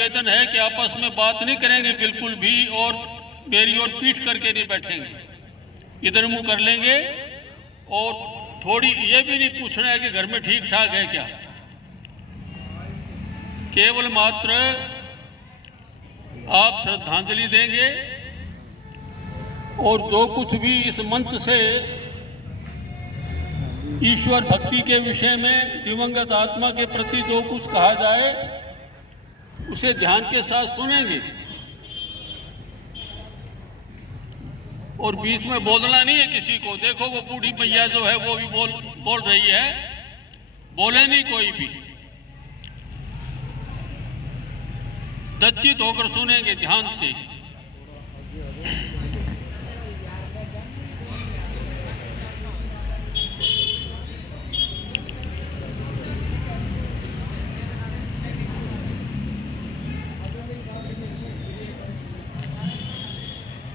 निवेदन है कि आपस में बात नहीं करेंगे बिल्कुल भी, और मेरी ओर पीठ करके नहीं बैठेंगे, इधर मुंह कर लेंगे। और थोड़ी ये भी नहीं पूछना है कि घर में ठीक ठाक है क्या, केवल मात्र आप श्रद्धांजलि देंगे। और जो कुछ भी इस मंच से ईश्वर भक्ति के विषय में दिवंगत आत्मा के प्रति जो कुछ कहा जाए उसे ध्यान के साथ सुनेंगे। और बीच में बोलना नहीं है किसी को। देखो वो बूढ़ी मैया जो है वो भी बोल रही है, बोले नहीं कोई भी, दच्चित होकर सुनेंगे ध्यान से।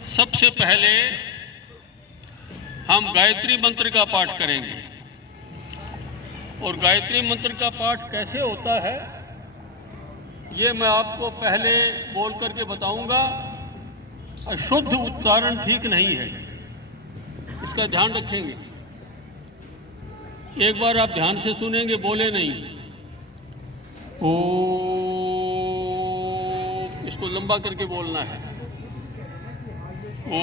सबसे पहले हम गायत्री मंत्र का पाठ करेंगे। और गायत्री मंत्र का पाठ कैसे होता है ये मैं आपको पहले बोल करके बताऊंगा। अशुद्ध उच्चारण ठीक नहीं है, इसका ध्यान रखेंगे। एक बार आप ध्यान से सुनेंगे, बोले नहीं। ओ, इसको लंबा करके बोलना है। ओम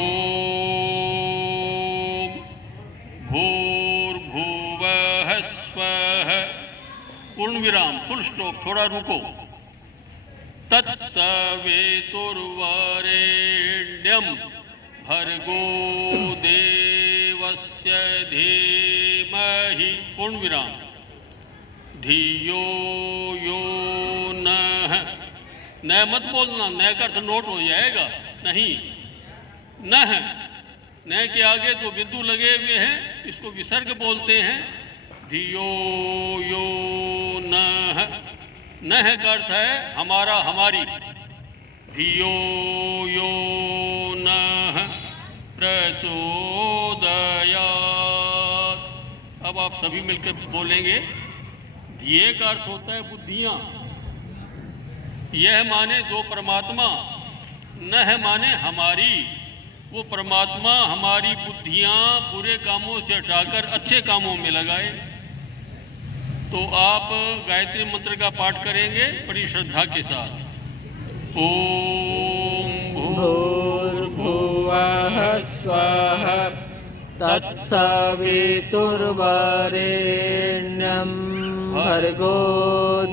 भूर्भुवः स्वः, पूर्ण विराम, फुल स्टॉप, थोड़ा रुको। तत्सवितुर्वरेण्यं भर्गो देवस्य धीमहि, पूर्ण विराम, धियो यो नः। न मत बोलना, न का अर्थ नोट हो जाएगा, नहीं। न है, न के आगे जो बिंदु लगे हुए हैं इसको विसर्ग बोलते हैं। धियो यो नः, नः का अर्थ है हमारा, हमारी। धियो यो नः प्रचोदयात्। अब आप सभी मिलकर बोलेंगे। धिये का अर्थ होता है बुद्धियां। यह माने जो परमात्मा, नः माने हमारी, वो परमात्मा हमारी बुद्धियां बुरे कामों से हटाकर अच्छे कामों में लगाए। तो आप गायत्री मंत्र का पाठ करेंगे बड़ी श्रद्धा के साथ। ओम भूर्भुवः स्वः तत्सवितुर्वरेण्यं भर्गो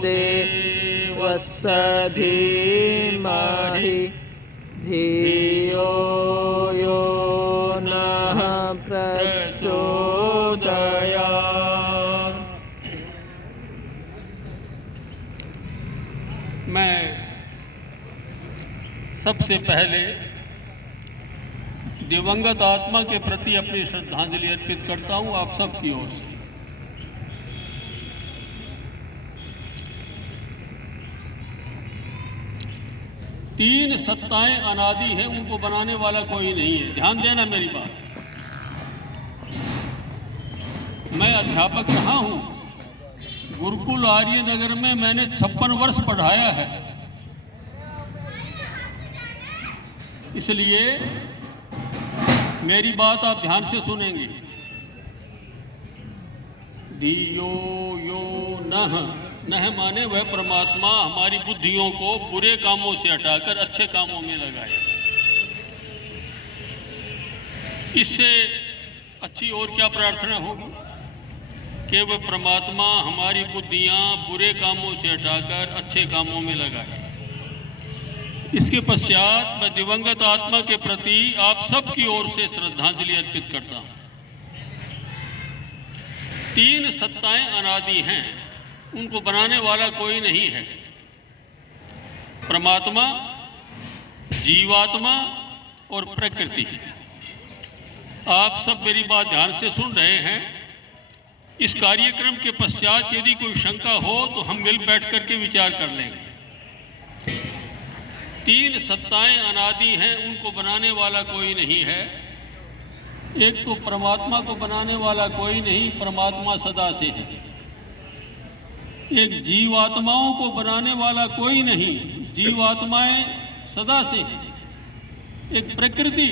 देवस्य धीमहि धियो यो नः प्रचोदयात्। मैं सबसे पहले दिवंगत आत्मा के प्रति अपनी श्रद्धांजलि अर्पित करता हूं आप सबकी ओर से। तीन सत्ताएं अनादि हैं, उनको बनाने वाला कोई नहीं है। ध्यान देना मेरी बात। मैं अध्यापक रहा हूं, गुरुकुल आर्य नगर में मैंने 56 वर्ष पढ़ाया है। इसलिए मेरी बात आप ध्यान से सुनेंगे। धियो यो नः, नः माने वह परमात्मा हमारी बुद्धियों को बुरे कामों से हटाकर अच्छे कामों में लगाए। इससे अच्छी और क्या प्रार्थना होगी कि वह परमात्मा हमारी बुद्धियां बुरे कामों से हटाकर अच्छे कामों में लगाए। इसके पश्चात मैं दिवंगत आत्मा के प्रति आप सब की ओर से श्रद्धांजलि अर्पित करता हूं। तीन सत्ताएं अनादि हैं, उनको बनाने वाला कोई नहीं है। परमात्मा, जीवात्मा और प्रकृति। आप सब मेरी बात ध्यान से सुन रहे हैं। इस कार्यक्रम के पश्चात यदि कोई शंका हो तो हम मिल बैठ करके विचार कर लेंगे। तीन सत्ताएं अनादि हैं, उनको बनाने वाला कोई नहीं है। एक तो परमात्मा को बनाने वाला कोई नहीं, परमात्मा सदा से है। एक जीवात्माओं को बनाने वाला कोई नहीं, जीवात्माएं सदा से हैं। एक प्रकृति,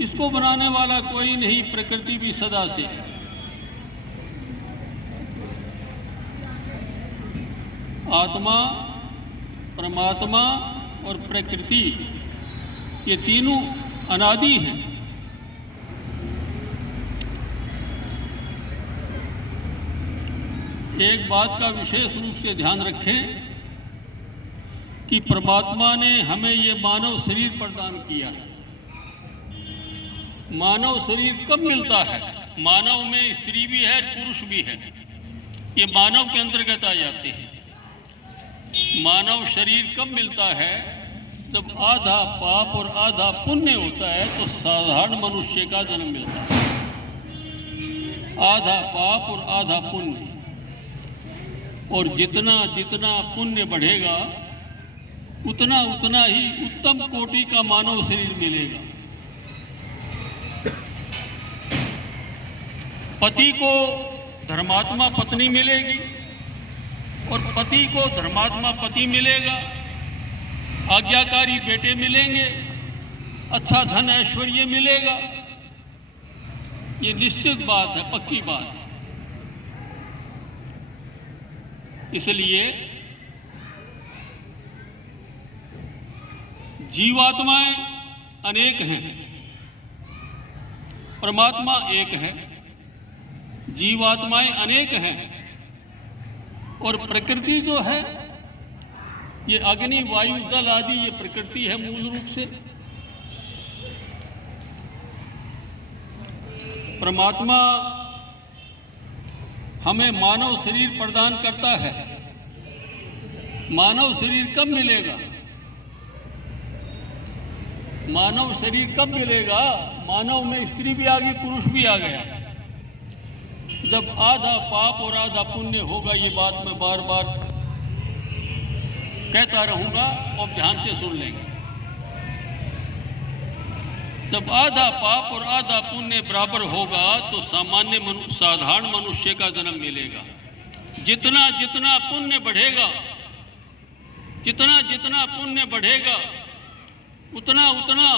इसको बनाने वाला कोई नहीं, प्रकृति भी सदा से है। आत्मा, परमात्मा और प्रकृति, ये तीनों अनादि हैं। एक बात का विशेष रूप से ध्यान रखें कि परमात्मा ने हमें ये मानव शरीर प्रदान किया है। मानव शरीर कब मिलता है? मानव में स्त्री भी है, पुरुष भी है, ये मानव के अंतर्गत आ जाते हैं। मानव शरीर कब मिलता है? जब आधा पाप और आधा पुण्य होता है तो साधारण मनुष्य का जन्म मिलता है। आधा पाप और आधा पुण्य, और जितना जितना पुण्य बढ़ेगा उतना उतना ही उत्तम कोटि का मानव शरीर मिलेगा। पति को धर्मात्मा पत्नी मिलेगी और पति को धर्मात्मा पति मिलेगा। आज्ञाकारी बेटे मिलेंगे, अच्छा धन ऐश्वर्य मिलेगा। ये निश्चित बात है, पक्की बात है। इसलिए जीवात्माएं अनेक हैं, परमात्मा एक है। जीवात्माएं अनेक हैं और प्रकृति जो है ये अग्नि, वायु, जल आदि ये प्रकृति है मूल रूप से। परमात्मा हमें मानव शरीर प्रदान करता है। मानव शरीर कब मिलेगा? मानव शरीर कब मिलेगा? मानव में स्त्री भी आ गई, पुरुष भी आ गया। जब आधा पाप और आधा पुण्य होगा, ये बात मैं बार बार कहता रहूंगा और ध्यान से सुन लेंगे। जब आधा पाप और आधा पुण्य बराबर होगा तो साधारण मनुष्य का जन्म मिलेगा। जितना जितना पुण्य बढ़ेगा, जितना जितना पुण्य बढ़ेगा उतना उतना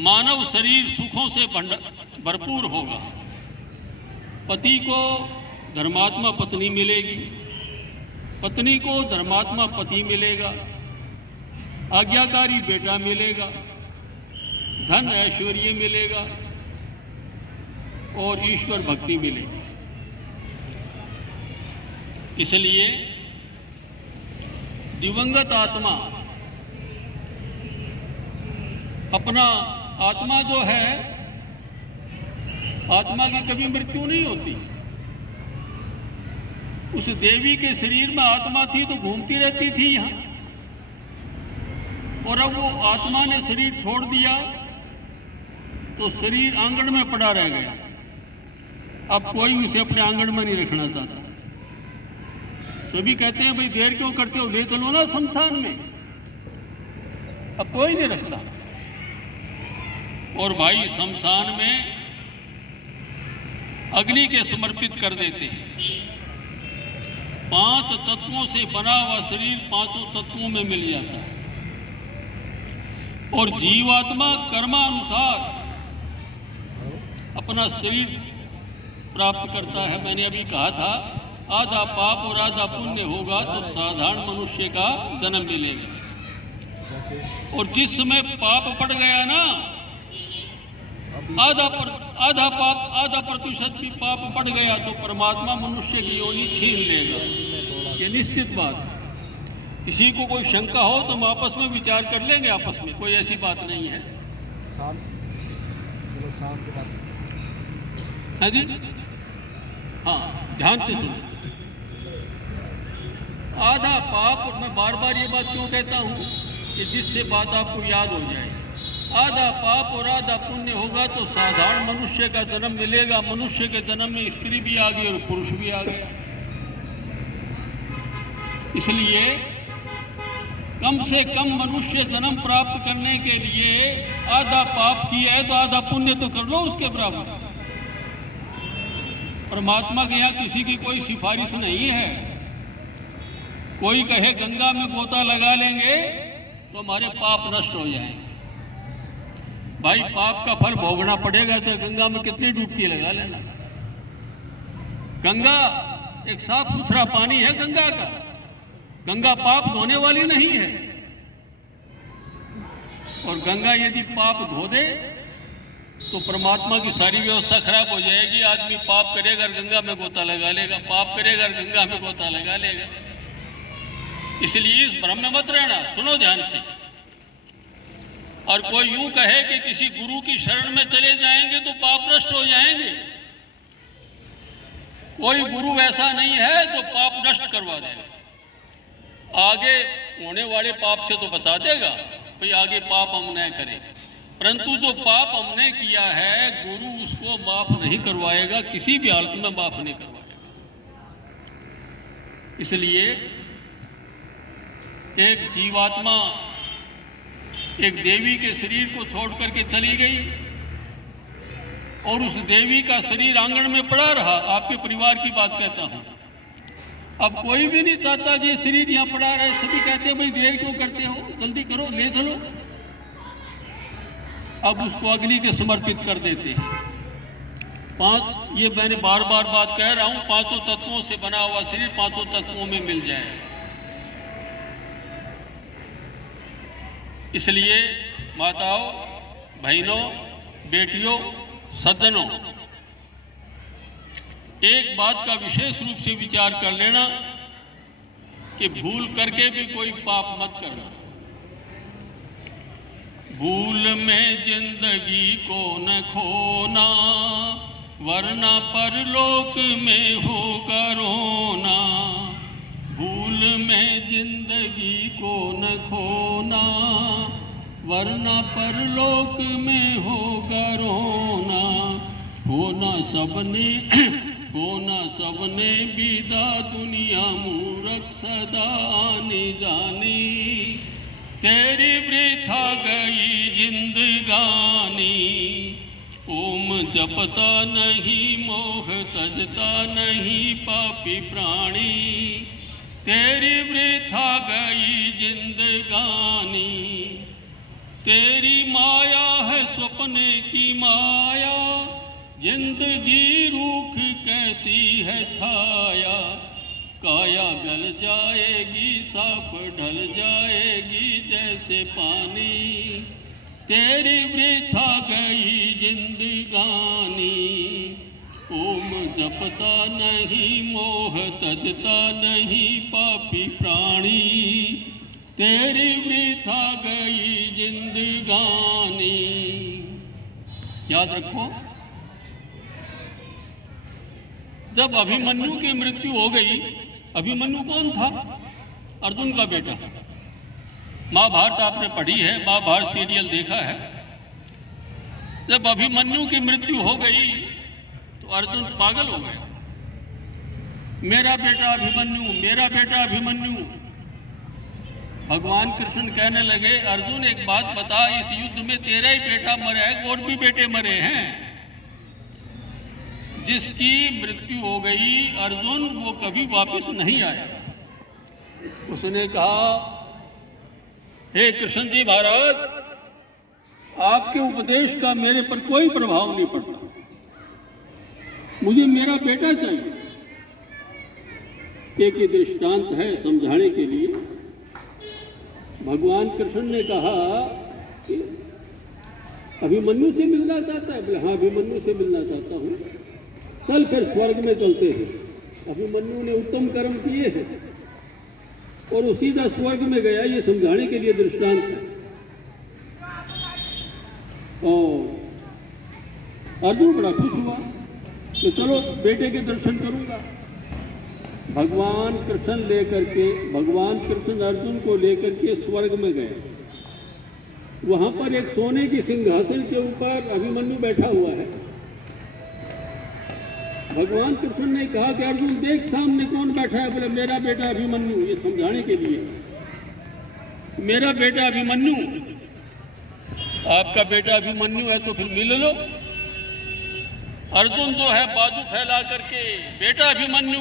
मानव शरीर सुखों से भरपूर होगा। पति को धर्मात्मा पत्नी मिलेगी, पत्नी को धर्मात्मा पति मिलेगा, आज्ञाकारी बेटा मिलेगा, धन ऐश्वर्य मिलेगा और ईश्वर भक्ति मिलेगी। इसलिए दिवंगत आत्मा, अपना आत्मा जो है, आत्मा की कभी मृत्यु नहीं होती। उस देवी के शरीर में आत्मा थी तो घूमती रहती थी यहाँ, और अब वो आत्मा ने शरीर छोड़ दिया तो शरीर आंगन में पड़ा रह गया। अब कोई उसे अपने आंगन में नहीं रखना चाहता। सभी कहते हैं भाई देर क्यों करते हो, ले चलो ना शमशान में। अब कोई नहीं रखता। और भाई शमशान में अग्नि के समर्पित कर देते हैं। 5 तत्वों से बना हुआ शरीर 5 तत्वों में मिल जाता है। और जीवात्मा कर्मानुसार अपना शरीर प्राप्त करता है। मैंने अभी कहा था आधा पाप और आधा पुण्य होगा तो साधारण मनुष्य का जन्म मिलेगा। और जिस समय पाप पड़ गया ना, आधा पाप आधा प्रतिशत भी पाप पड़ गया तो परमात्मा मनुष्य की योनि छीन लेगा। ये निश्चित बात है। किसी को कोई शंका हो तो हम आपस में विचार कर लेंगे, आपस में कोई ऐसी बात नहीं है। है जी? हाँ, ध्यान से सुनो। आधा पाप, और मैं बार बार ये बात क्यों कहता हूँ कि जिससे बात आपको याद हो जाए। आधा पाप और आधा पुण्य होगा तो साधारण मनुष्य का जन्म मिलेगा। मनुष्य के जन्म में स्त्री भी आ गई और पुरुष भी आ गया। इसलिए कम से कम मनुष्य जन्म प्राप्त करने के लिए आधा पाप किया है तो आधा पुण्य तो कर लो उसके बराबर। परमात्मा के यहाँ किसी की कोई सिफारिश नहीं है। कोई कहे गंगा में गोता लगा लेंगे तो हमारे पाप नष्ट हो जाएंगे। भाई पाप का फल भोगना पड़ेगा तो गंगा में कितनी डुबकी लगा लेना। गंगा एक साफ सुथरा पानी है गंगा का। गंगा पाप धोने वाली नहीं है। और गंगा यदि पाप धो दे तो परमात्मा की सारी व्यवस्था खराब हो जाएगी। आदमी पाप करेगा गंगा में गोता लगा लेगा, पाप करेगा गंगा में गोता लगा लेगा। इसलिए इस भ्रम में मत रहना, सुनो ध्यान से। और कोई यूं कहे कि किसी गुरु की शरण में चले जाएंगे तो पाप नष्ट हो जाएंगे। कोई गुरु ऐसा नहीं है जो पाप नष्ट करवा देगा। आगे होने वाले पाप से तो बचा देगा, भाई आगे पाप हम न करें, परंतु जो पाप हमने किया है गुरु उसको माफ नहीं करवाएगा, किसी भी हालत में माफ नहीं करवाएगा। इसलिए एक जीवात्मा एक देवी के शरीर को छोड़ करके चली गई और उस देवी का शरीर आंगन में पड़ा रहा। आपके परिवार की बात कहता हूं। अब कोई भी नहीं चाहता कि ये शरीर यहाँ पड़ा रहे। सभी कहते हैं भाई देर क्यों करते हो, जल्दी करो, ले चलो। अब उसको अग्नि के समर्पित कर देते हैं। ये मैंने बार बार बात कह रहा हूं, पांचों तत्वों से बना हुआ शरीर पांचों तत्वों में मिल जाए। इसलिए माताओं, बहनों, बेटियों, सज्जनों, एक बात का विशेष रूप से विचार कर लेना कि भूल करके भी कोई पाप मत करना। भूल में जिंदगी को न खोना, वरना परलोक में होगा रोना। भूल में जिंदगी को न खोना, वरना परलोक में होगा रोना। होना सबने विदा, दुनिया मूरख सदा आने जानी। तेरी वृथा गई जिंदगानी, ओम जपता नहीं मोह तजता नहीं पापी प्राणी। तेरी वृथा गई जिंदगानी, तेरी माया है सपने की माया। जिंदगी रूख कैसी है छाया, काया गल जाएगी साफ ढल जाएगी जैसे पानी। तेरी वृथा गई जिंदगानी, ओम जपता नहीं मोह तजता नहीं पापी प्राणी। तेरी वृथा गई जिंदगानी। याद रखो, जब अभिमन्यु की मृत्यु हो गई, अभिमन्यु कौन था? अर्जुन का बेटा। महाभारत आपने पढ़ी है, महाभारत सीरियल देखा है। जब अभिमन्यु की मृत्यु हो गई तो अर्जुन पागल हो गया। मेरा बेटा अभिमन्यु, मेरा बेटा अभिमन्यु। भगवान कृष्ण कहने लगे, अर्जुन एक बात बता, इस युद्ध में तेरा ही बेटा मरा है, और भी बेटे मरे हैं। जिसकी मृत्यु हो गई अर्जुन, वो कभी वापस नहीं आया। उसने कहा, हे कृष्ण जी महाराज, आपके उपदेश का मेरे पर कोई प्रभाव नहीं पड़ता, मुझे मेरा बेटा चाहिए। एक ही दृष्टांत है समझाने के लिए। भगवान कृष्ण ने कहा कि अभिमन्यु से मिलना चाहता है? बोले हाँ, अभिमन्यु से मिलना चाहता हूँ। चल कर स्वर्ग में चलते हैं। अभिमन्यु ने उत्तम कर्म किए हैं और वो सीधा स्वर्ग में गया। ये समझाने के लिए दृष्टांत है। और अर्जुन बड़ा खुश हुआ तो चलो बेटे के दर्शन करूंगा। भगवान कृष्ण अर्जुन को लेकर के स्वर्ग में गए। वहां पर एक सोने की सिंहासन के ऊपर अभिमन्यु बैठा हुआ है। भगवान कृष्ण ने कहा कि अर्जुन देख सामने कौन बैठा है? बोले मेरा बेटा अभिमन्यु। ये समझाने के लिए, मेरा बेटा अभिमन्यु। आपका बेटा अभिमन्यु है तो फिर मिल लो। अर्जुन जो है बाजू फैला करके बेटा अभिमन्यु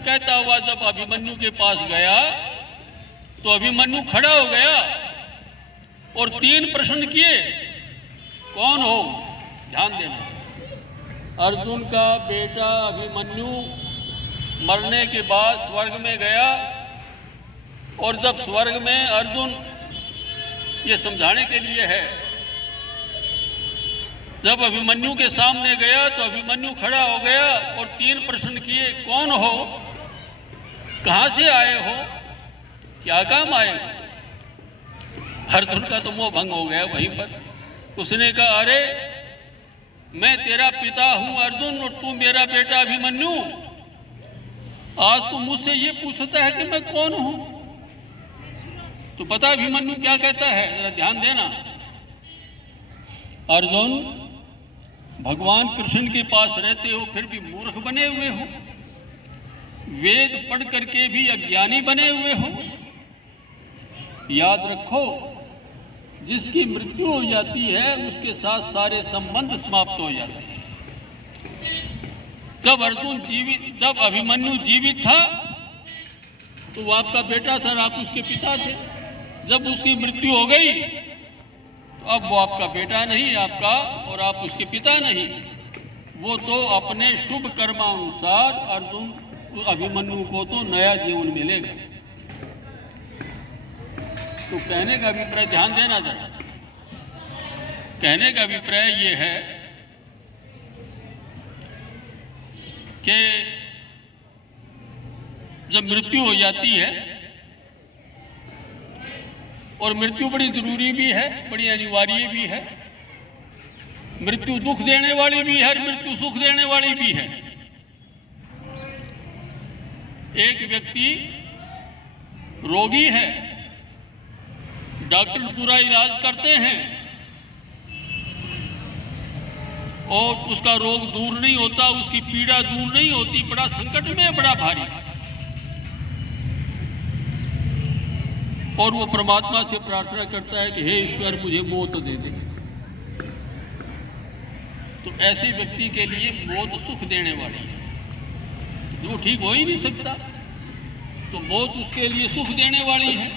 कहता हुआ जब अभिमन्यु के पास गया तो अभिमन्यु खड़ा हो गया और 3 प्रश्न किए, कौन हो? ध्यान देना। अर्जुन का बेटा अभिमन्यु मरने के बाद स्वर्ग में गया और जब स्वर्ग में अर्जुन ये समझाने के लिए है, जब अभिमन्यु के सामने गया तो अभिमन्यु खड़ा हो गया और 3 प्रश्न किए, कौन हो, कहाँ से आए हो, क्या काम आए हो? अर्जुन का तो मोह भंग हो गया वहीं पर। उसने कहा, अरे मैं तेरा पिता हूं अर्जुन और तू मेरा बेटा अभिमन्यु, आज तू मुझसे ये पूछता है कि मैं कौन हूं? तो पता अभिमन्यु क्या कहता है, जरा ध्यान देना। अर्जुन, भगवान कृष्ण के पास रहते हो फिर भी मूर्ख बने हुए हो, वेद पढ़ करके भी अज्ञानी बने हुए हो। याद रखो, जिसकी मृत्यु हो जाती है उसके साथ सारे संबंध समाप्त हो जाते हैं। जब अभिमन्यु जीवित था तो वो आपका बेटा था, आप उसके पिता थे। जब उसकी मृत्यु हो गई तो अब वो आपका बेटा नहीं आपका, और आप उसके पिता नहीं। वो तो अपने शुभ कर्मानुसार अर्जुन अभिमन्यु को तो नया जीवन मिलेगा। तो कहने का अभिप्राय, ध्यान देना जरा, कहने का अभिप्राय ये है कि जब मृत्यु हो जाती है, और मृत्यु बड़ी जरूरी भी है, बड़ी अनिवार्य भी है, मृत्यु दुख देने वाली भी है, मृत्यु सुख देने वाली भी है। एक व्यक्ति रोगी है, डॉक्टर पूरा इलाज करते हैं और उसका रोग दूर नहीं होता, उसकी पीड़ा दूर नहीं होती, बड़ा संकट में है, बड़ा भारी। और वो परमात्मा से प्रार्थना करता है कि हे ईश्वर मुझे मौत दे दे। तो ऐसे व्यक्ति के लिए मौत सुख देने वाली है, वो ठीक हो ही नहीं सकता, तो मौत उसके लिए सुख देने वाली है।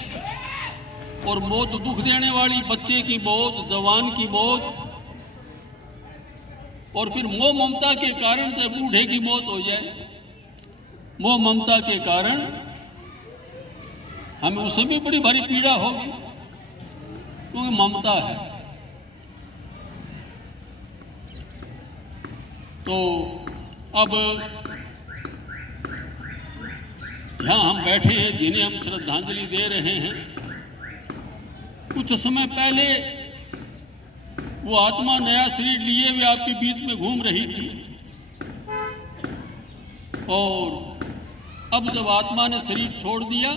और मौत दुख देने वाली, बच्चे की मौत, जवान की मौत, और फिर मोह ममता के कारण से बूढ़े की मौत हो जाए, मोह ममता के कारण हमें उसे भी बड़ी भारी पीड़ा होगी, क्योंकि ममता है। तो अब यहाँ हम बैठे हैं, जिन्हें हम श्रद्धांजलि दे रहे हैं, कुछ समय पहले वो आत्मा नया शरीर लिए हुए आपके बीच में घूम रही थी, और अब जब आत्मा ने शरीर छोड़ दिया,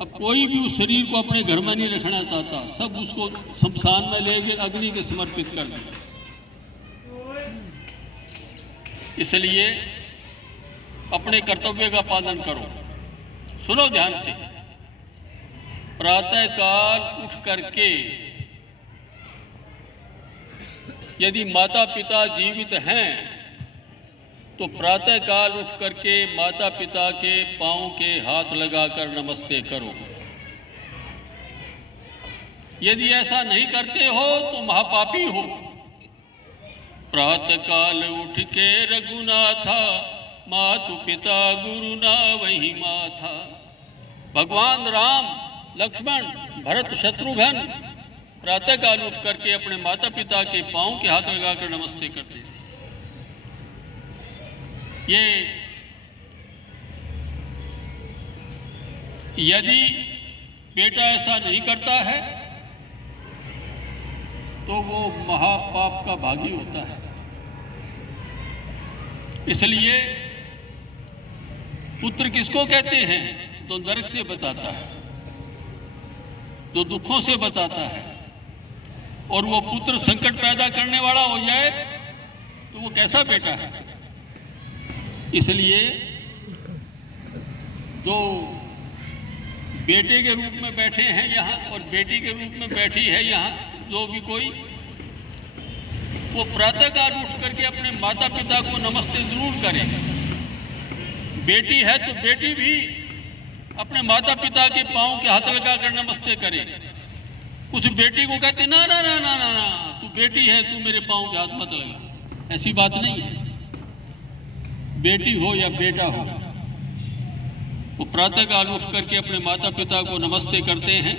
अब कोई भी उस शरीर को अपने घर में नहीं रखना चाहता, सब उसको शमशान में ले गए, अग्नि के समर्पित कर दिया। इसलिए अपने कर्तव्य का पालन करो। सुनो ध्यान से, प्रातः काल उठ करके यदि माता पिता जीवित हैं तो प्रातः काल उठ करके माता पिता के पांव के हाथ लगाकर नमस्ते करो। यदि ऐसा नहीं करते हो तो महापापी हो। प्रातः काल उठ के रघुनाथा, मातु पिता गुरु ना वही माथा। भगवान राम, लक्ष्मण, भरत, शत्रुघ्न प्रातः काल उठ करके अपने माता पिता के पांव के हाथ लगाकर नमस्ते करते थे। ये यदि बेटा ऐसा नहीं करता है तो वो महापाप का भागी होता है। इसलिए पुत्र किसको कहते हैं? तो नरक से बचाता है, तो दुखों से बचाता है। और वो पुत्र संकट पैदा करने वाला हो जाए तो वो कैसा बेटा है। इसलिए जो बेटे के रूप में बैठे हैं यहाँ और बेटी के रूप में बैठी है यहाँ जो भी कोई, वो प्रातःकाल उठ करके अपने माता पिता को नमस्ते जरूर करे। बेटी है तो बेटी भी अपने माता पिता के पांव के हाथ लगाकर नमस्ते करे। उस बेटी को कहते ना ना ना ना ना ना, तू बेटी है, तू मेरे पांव के हाथ मत लगा। ऐसी बात नहीं है। बेटी हो या बेटा हो, वो प्रातःकाल उठ करके अपने माता पिता को नमस्ते करते हैं,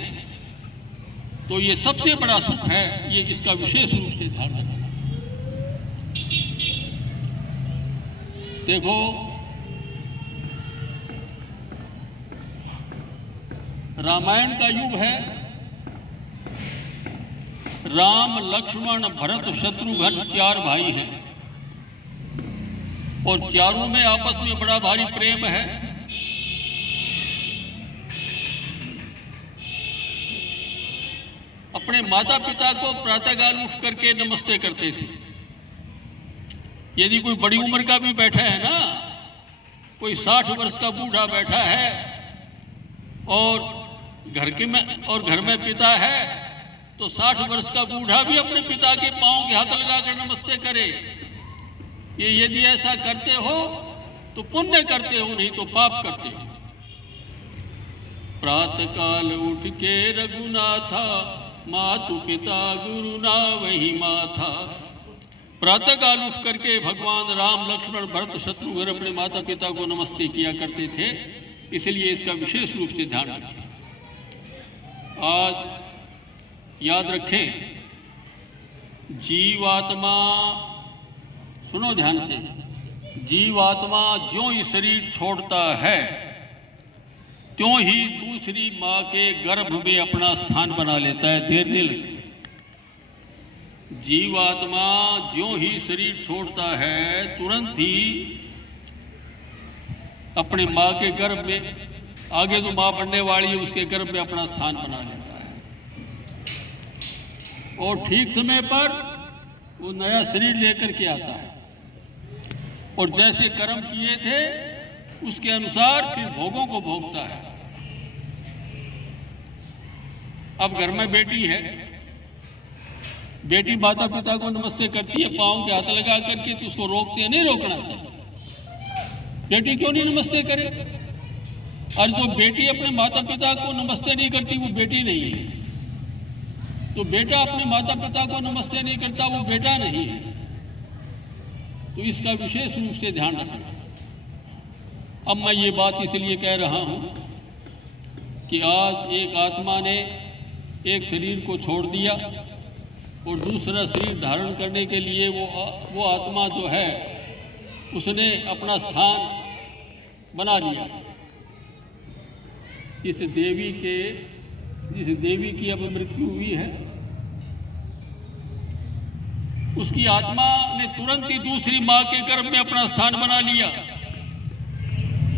तो ये सबसे बड़ा सुख है। ये इसका विशेष रूप से ध्यान रखना। देखो, रामायण का युग है। राम, लक्ष्मण, भरत, शत्रुघ्न 4 भाई हैं और चारों में आपस में बड़ा भारी प्रेम है। अपने माता पिता को प्रातःकाल उठ करके नमस्ते करते थे। यदि कोई बड़ी उम्र का भी बैठा है ना, कोई 60 वर्ष का बूढ़ा बैठा है और घर में पिता है, तो 60 वर्ष का बूढ़ा भी अपने पिता के पांव के हाथ लगाकर नमस्ते करे। ये यदि ऐसा करते हो तो पुण्य करते हो, नहीं तो पाप करते हो। प्रातःकाल उठ के रघुनाथा, मातु पिता गुरु ना वही माथा। प्रातःकाल उठ करके भगवान राम, लक्ष्मण, भरत, शत्रुघ्न अपने माता पिता को नमस्ते किया करते थे। इसलिए इसका विशेष रूप से ध्यान रखें। आज याद रखें, जीवात्मा, सुनो ध्यान से, जीवात्मा ज्यों ही शरीर छोड़ता है त्यों ही दूसरी माँ के गर्भ में अपना स्थान बना लेता है। देर नहीं लगती। जीवात्मा ज्यों ही शरीर छोड़ता है तुरंत ही अपने माँ के गर्भ में, आगे जो माँ बनने वाली है उसके गर्भ में अपना स्थान बना लेता है और ठीक समय पर वो नया शरीर लेकर के आता है और जैसे कर्म किए थे उसके अनुसार फिर भोगों को भोगता है। अब घर में बेटी है, बेटी माता पिता को नमस्ते करती है पांव के हाथ लगा करके, तो उसको रोकते हैं, नहीं रोकना चाहिए। बेटी क्यों नहीं नमस्ते करे? और जो बेटी अपने माता पिता को नमस्ते नहीं करती वो बेटी नहीं है। तो बेटा अपने माता पिता को नमस्ते नहीं करता वो बेटा नहीं है। तो इसका विशेष रूप से ध्यान रखना। अब मैं ये बात इसलिए कह रहा हूँ कि आज एक आत्मा ने एक शरीर को छोड़ दिया और दूसरा शरीर धारण करने के लिए वो आत्मा जो है उसने अपना स्थान बना लिया। जिस देवी की अब मृत्यु हुई है, उसकी आत्मा ने तुरंत ही दूसरी माँ के गर्भ में अपना स्थान बना लिया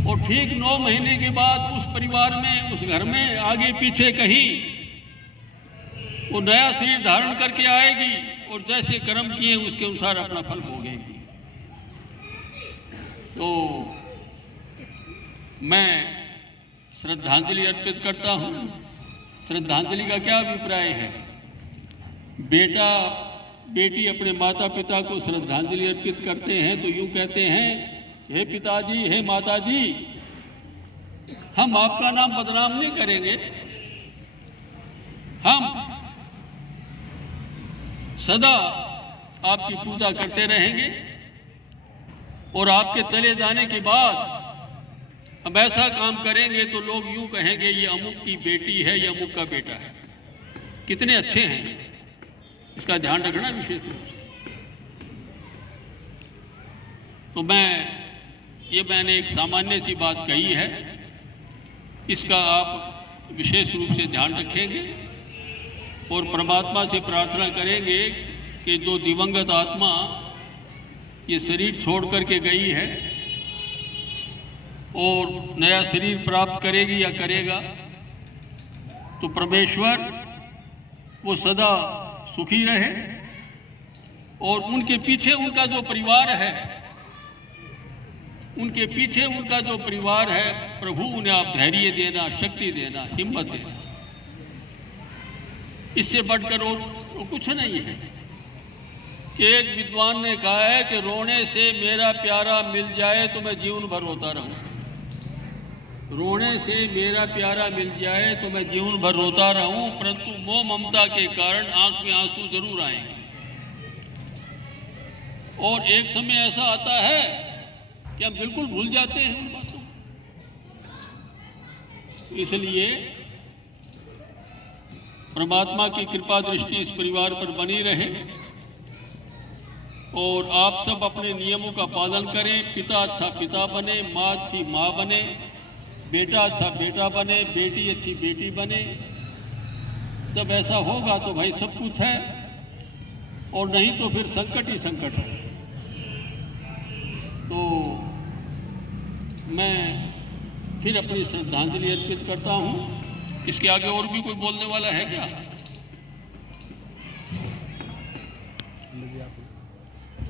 और ठीक 9 महीने के बाद उस परिवार में, उस घर में आगे पीछे कहीं वो नया शरीर धारण करके आएगी और जैसे कर्म किए उसके अनुसार अपना फल भोगेगी। तो मैं श्रद्धांजलि अर्पित करता हूँ। श्रद्धांजलि का क्या अभिप्राय है? बेटा बेटी अपने माता पिता को श्रद्धांजलि अर्पित करते हैं तो यूँ कहते हैं, हे पिताजी, हे माताजी, हम आपका नाम बदनाम नहीं करेंगे, हम सदा आपकी पूजा करते रहेंगे और आपके चले जाने के बाद हम ऐसा काम करेंगे तो लोग यूं कहेंगे ये अमुक की बेटी है, ये अमुक का बेटा है। कितने अच्छे हैं, इसका ध्यान रखना विशेष रूप से। तो मैंने एक सामान्य सी बात कही है, इसका आप विशेष रूप से ध्यान रखेंगे और परमात्मा से प्रार्थना करेंगे कि जो दिवंगत आत्मा ये शरीर छोड़ करके गई है और नया शरीर प्राप्त करेगी या करेगा, तो परमेश्वर वो सदा सुखी रहे और उनके पीछे उनका जो परिवार है, उनके पीछे उनका जो परिवार है, प्रभु उन्हें आप धैर्य देना, शक्ति देना, हिम्मत देना। इससे बढ़कर और कुछ नहीं है। कि एक विद्वान ने कहा है कि रोने से मेरा प्यारा मिल जाए तो मैं जीवन भर रोता रहूं। रोने से मेरा प्यारा मिल जाए तो मैं जीवन भर रोता रहूं, परंतु मोह ममता के कारण आंख में आंसू जरूर आएंगे। और एक समय ऐसा आता है कि हम बिल्कुल भूल जाते हैं उन बातों को। इसलिए परमात्मा की कृपा दृष्टि इस परिवार पर बनी रहे और आप सब अपने नियमों का पालन करें। पिता अच्छा पिता बने, माँ अच्छी माँ बने, बेटा अच्छा बेटा बने, बेटी अच्छी बेटी बने। जब ऐसा होगा तो भाई सब कुछ है, और नहीं तो फिर संकट ही संकट है। तो मैं फिर अपनी श्रद्धांजलि अर्पित करता हूँ। इसके आगे और भी कोई बोलने वाला है क्या?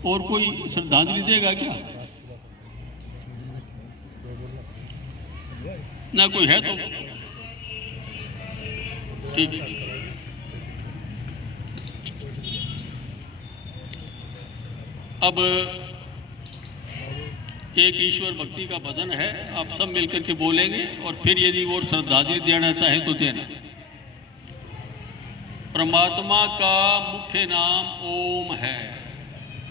और कोई श्रद्धांजलि देगा क्या? ना कोई है तो ठीक है। अब एक ईश्वर भक्ति का भजन है, आप सब मिलकर के बोलेंगे और फिर यदि वो श्रद्धांजलि देना चाहें तो देना। परमात्मा का मुख्य नाम ओम है,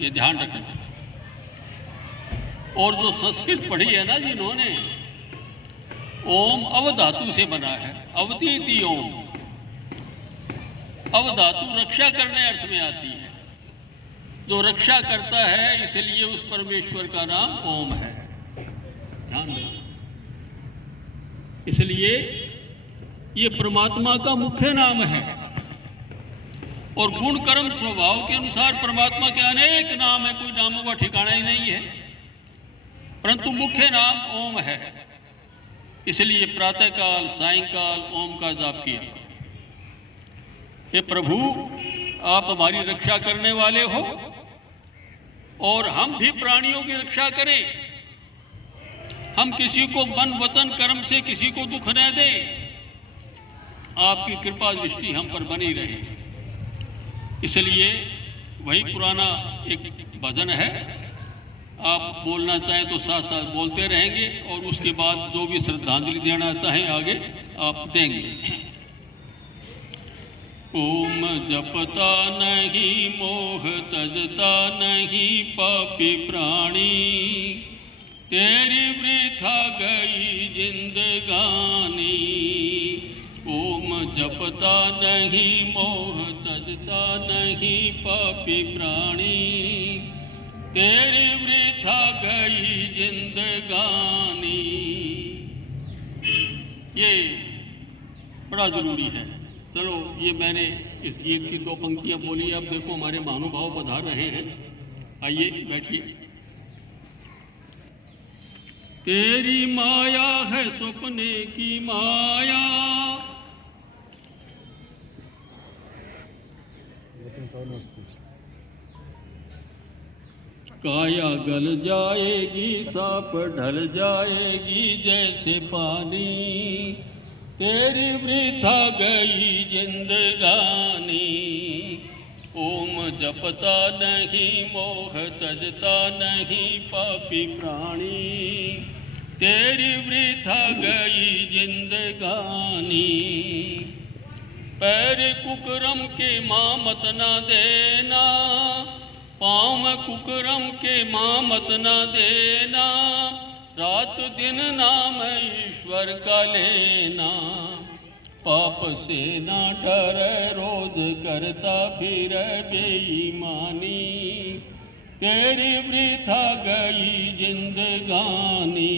ये ध्यान रखना। और जो संस्कृत पढ़ी है ना जिन्होंने, ओम अव धातु से बना है, अवतीति ओम। अव धातु रक्षा करने अर्थ में आती है, जो रक्षा करता है, इसलिए उस परमेश्वर का नाम ओम है। ध्यान दें। इसलिए ये परमात्मा का मुख्य नाम है। और गुण कर्म स्वभाव के अनुसार परमात्मा के अनेक नाम है, कोई नामों का ठिकाना ही नहीं है, परंतु मुख्य नाम ओम है। इसलिए प्रातःकाल सायंकाल ओम का जाप किया। हे प्रभु, आप हमारी रक्षा करने वाले हो और हम भी प्राणियों की रक्षा करें। हम किसी को मन वचन कर्म से किसी को दुख न दें। आपकी कृपा दृष्टि हम पर बनी रहे। इसलिए वही पुराना एक भजन है, आप बोलना चाहें तो साथ साथ बोलते रहेंगे और उसके बाद जो भी श्रद्धांजलि देना चाहें आगे आप देंगे। ओम जपता नहीं मोह तजता नहीं पापी प्राणी, तेरी वृथा गई जिंदगानी। ओम जपता नहीं मोह तजता नहीं पापी प्राणी, तेरी वृथा गई जिंदगानी। ये बड़ा जरूरी है। चलो, ये मैंने इस गीत की 2 पंक्तियां बोली। अब देखो हमारे महानुभाव पधार रहे हैं, आइए बैठिए। तेरी माया है सपने की माया, काया गल जाएगी सांप ढल जाएगी जैसे पानी, तेरी वृथा गई जिंदगानी। ओम जपता नहीं मोह तजता नहीं पापी प्राणी, तेरी वृथा गई जिंदगानी। पैर कुकरम के माँ मत न देना, पाँव में कुकरम के माँ मत न देना, रात दिन नाम ईश्वर का लेना। पाप से ना डर रोज करता फिर बेईमानी, तेरी वृथा गई जिंदगानी।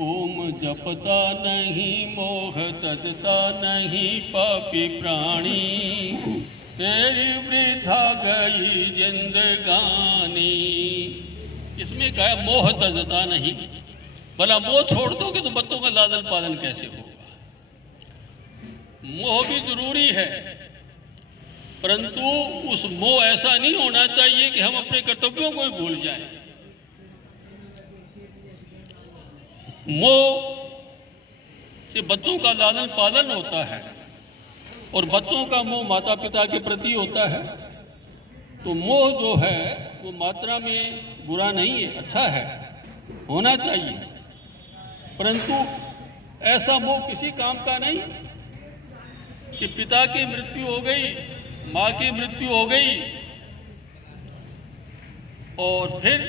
ओम जपता नहीं मोह तजता नहीं पापी प्राणी, तेरी वृथा गई जिंदगानी। इसमें कहा मोह तजता नहीं, भला मोह छोड़ दोगे तो बच्चों का लालन पालन कैसे होगा? मोह भी जरूरी है, परंतु उस मोह ऐसा नहीं होना चाहिए कि हम अपने कर्तव्यों को ही भूल जाएं। मोह से बच्चों का लालन पालन होता है और बच्चों का मोह माता पिता के प्रति होता है। तो मोह जो है वो मात्रा में बुरा नहीं है, अच्छा है, होना चाहिए, परंतु ऐसा मोह किसी काम का नहीं कि पिता की मृत्यु हो गई, माँ की मृत्यु हो गई और फिर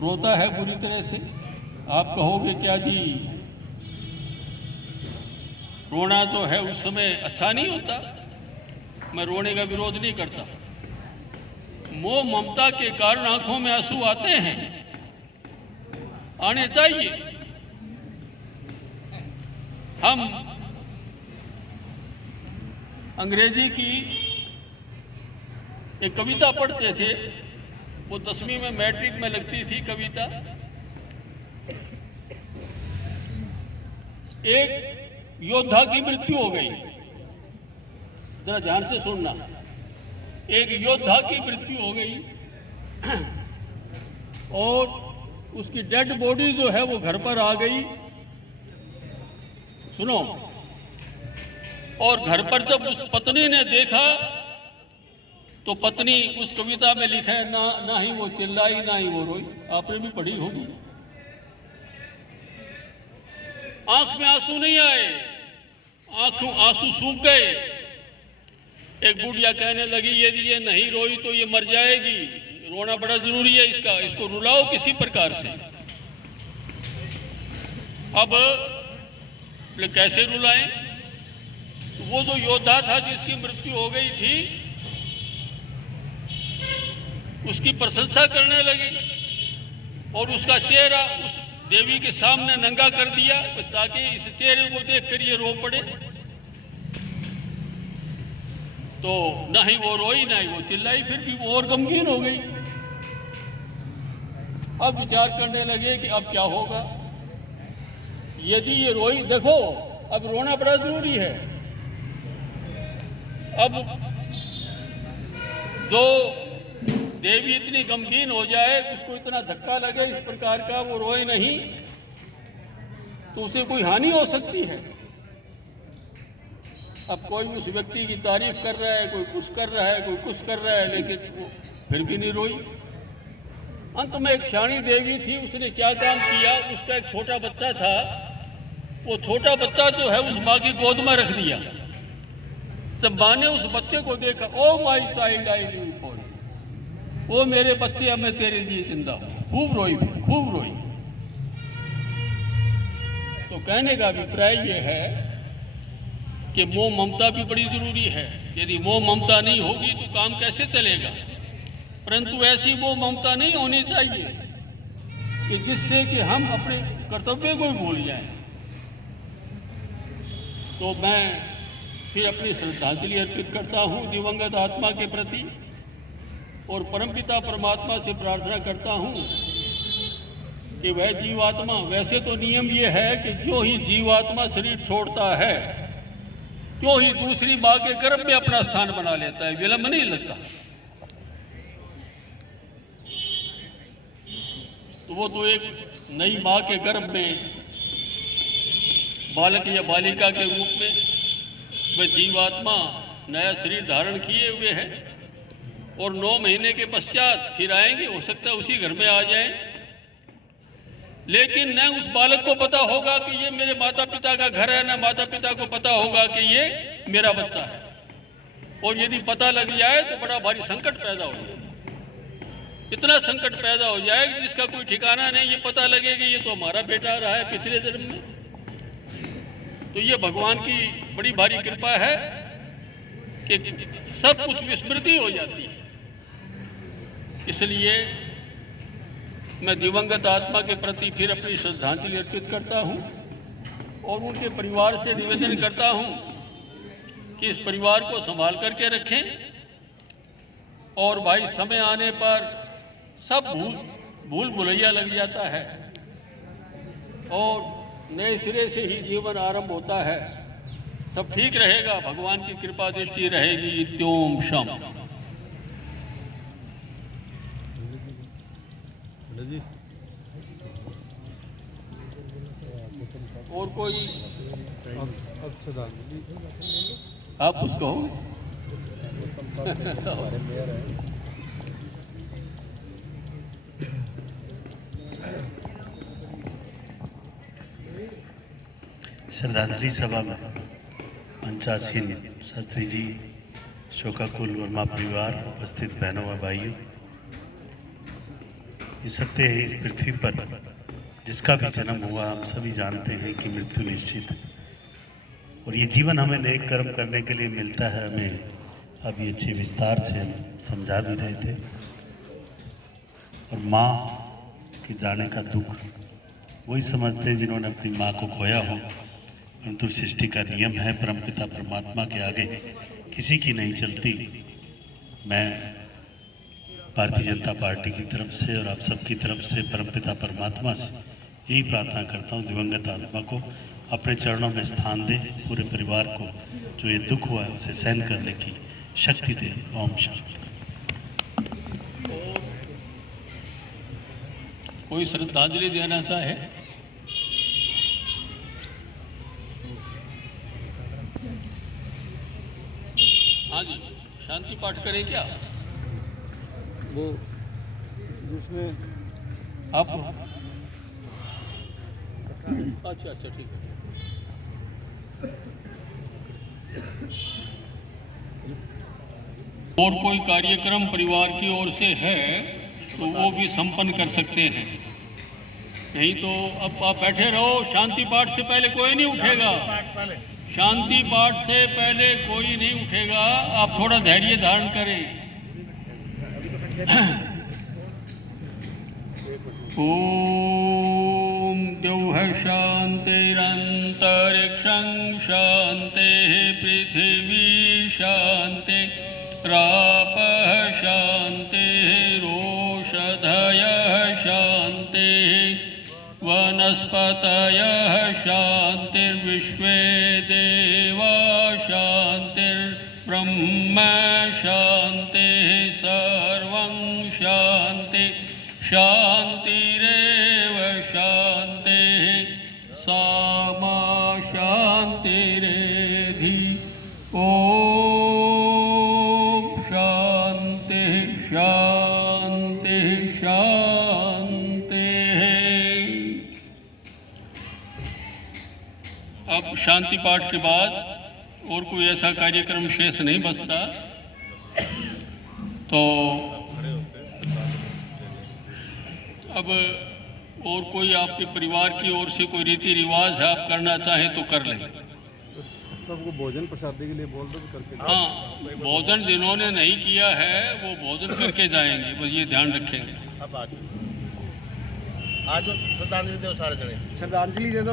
रोता है बुरी तरह से। आप कहोगे क्या जी, रोना तो है उस समय अच्छा नहीं होता, मैं रोने का विरोध नहीं करता। मोह ममता के कारण आंखों में आंसू आते हैं, आने चाहिए। हम अंग्रेजी की एक कविता पढ़ते थे, वो 10वीं में मैट्रिक में लगती थी कविता। एक योद्धा की मृत्यु हो गई, जरा ध्यान से सुनना। एक योद्धा की मृत्यु हो गई और उसकी डेड बॉडी जो है वो घर पर आ गई। सुनो, और घर पर जब उस पत्नी ने देखा तो पत्नी, उस कविता में लिखा है, ना ही वो चिल्लाई ना ही वो रोई। आपने भी पढ़ी होगी। आंख में आंसू नहीं आए, आंसू सूख गए। एक बुढ़िया कहने लगी, यदि ये नहीं रोई तो ये मर जाएगी, रोना बड़ा जरूरी है इसका, इसको रुलाओ किसी प्रकार से। अब कैसे रुलाएं? तो वो जो योद्धा था जिसकी मृत्यु हो गई थी, उसकी प्रशंसा करने लगी और उसका चेहरा उस देवी के सामने नंगा कर दिया ताकि इस चेहरे को देखकर ये रो पड़े। तो ना ही वो रोई ना ही वो चिल्लाई, फिर भी वो और गमगीन हो गई। अब विचार करने लगे कि अब क्या होगा। यदि ये रोई, देखो अब रोना बड़ा जरूरी है। अब जो देवी इतनी गमगीन हो जाए, उसको इतना धक्का लगे इस प्रकार का, वो रोए नहीं तो उसे कोई हानि हो सकती है। अब कोई उस व्यक्ति की तारीफ कर रहा है, कोई कुछ कर रहा है, कोई कुछ कर रहा है, लेकिन वो फिर भी नहीं रोई। अंत में एक शाणी देवी थी, उसने क्या काम किया, उसका एक छोटा बच्चा था, वो छोटा बच्चा जो है उस माँ की गोद में रख दिया। जब माँ ने उस बच्चे को देखा, oh my child I live for you, वो मेरे बच्चे, अब मैं तेरे लिए जिंदा हूँ। खूब रोई, खूब रोई। तो कहने का अभिप्राय ये है कि मोह ममता भी बड़ी जरूरी है। यदि मोह ममता नहीं होगी तो काम कैसे चलेगा। परंतु ऐसी मोह ममता नहीं होनी चाहिए कि जिससे कि हम अपने कर्तव्य को ही भूल जाएं। तो मैं फिर अपनी श्रद्धांजलि अर्पित करता हूँ दिवंगत आत्मा के प्रति और परमपिता परमात्मा से प्रार्थना करता हूँ कि वह जीवात्मा, वैसे तो नियम ये है कि जो ही जीवात्मा शरीर छोड़ता है क्यों ही दूसरी माँ के गर्भ में अपना स्थान बना लेता है, विलंब नहीं लगता। तो वो तो एक नई माँ के गर्भ में बालक या बालिका के रूप में वह जीवात्मा नया शरीर धारण किए हुए है और 9 महीने के पश्चात फिर आएंगे। हो सकता है उसी घर में आ जाएं, लेकिन न उस बालक को पता होगा कि ये मेरे माता पिता का घर है, न माता पिता को पता होगा कि ये मेरा बच्चा है। और यदि पता लग जाए तो बड़ा भारी संकट पैदा हो जाए। इतना संकट पैदा हो जाए कि जिसका कोई ठिकाना नहीं। ये पता लगे कि ये तो हमारा बेटा रहा है पिछले जन्म में। तो ये भगवान की बड़ी भारी कृपा है कि सब कुछ विस्मृति हो जाती है। इसलिए मैं दिवंगत आत्मा के प्रति फिर अपनी श्रद्धांजलि अर्पित करता हूँ और उनके परिवार से निवेदन करता हूँ कि इस परिवार को संभाल करके रखें। और भाई समय आने पर सब भूल भुलैया लग जाता है और नए सिरे से ही जीवन आरंभ होता है। सब ठीक रहेगा, भगवान की कृपा दृष्टि रहेगी। इत्योम शम। और कोई आप कुछ कहो? श्रद्धांजलि सभा में मंचासीन शास्त्री जी, शोकाकुल वर्मा परिवार, उपस्थित बहनों व भाइयों, ये सत्य है इस पृथ्वी पर जिसका भी जन्म हुआ हम सभी जानते हैं कि मृत्यु निश्चित है। और ये जीवन हमें नेक कर्म करने के लिए मिलता है। हमें अभी अच्छे विस्तार से हम समझा भी रहे थे। और माँ के जाने का दुख वही समझते हैं जिन्होंने अपनी माँ को खोया हो। परंतु सृष्टि का नियम है, परमपिता परमात्मा के आगे किसी की नहीं चलती। मैं भारतीय जनता पार्टी की तरफ से और आप सबकी तरफ से परमपिता परमात्मा से यही प्रार्थना करता हूँ, दिवंगत आत्मा को अपने चरणों में स्थान दे, पूरे परिवार को जो ये दुख हुआ है उसे सहन करने की शक्ति दे। ओम शांति। कोई श्रद्धांजलि देना चाहे? हाँ जी, शांति पाठ करें क्या? वो जिसमें आप अच्छा अच्छा ठीक है। और कोई कार्यक्रम परिवार की ओर से है तो वो भी संपन्न कर सकते हैं। नहीं तो अब आप बैठे रहो। शांति पाठ से पहले कोई नहीं उठेगा। शांति पाठ से पहले कोई नहीं उठेगा। आप थोड़ा धैर्य धारण करें। ओम द्यौः शान्तिरन्तरिक्षं शान्तिः पृथिवी शान्ति रापः शान्तिरोषधयः शान्तिः वनस्पतयः शान्तिर्विश्वे देवा शान्तिर्ब्रह्म शान्तिः सर्वं शान्ति शान्तिरेव शान्तिः सा मा शान्तिरेधि। ॐ शान्तिः शान्तिः शान्तिः। अब शांति पाठ के बाद और कोई ऐसा कार्यक्रम शेष नहीं बचता। तो अब और कोई आपके परिवार की ओर से कोई रीति रिवाज है, आप करना चाहें तो कर लें। सबको भोजन प्रसादी के लिए बोल दो करके। हाँ, भोजन जिन्होंने नहीं किया है वो भोजन करके जाएंगे, बस ये ध्यान रखेंगे। अब आज श्रद्धांजलि दो सारे जने। श्रद्धांजलि दे दो।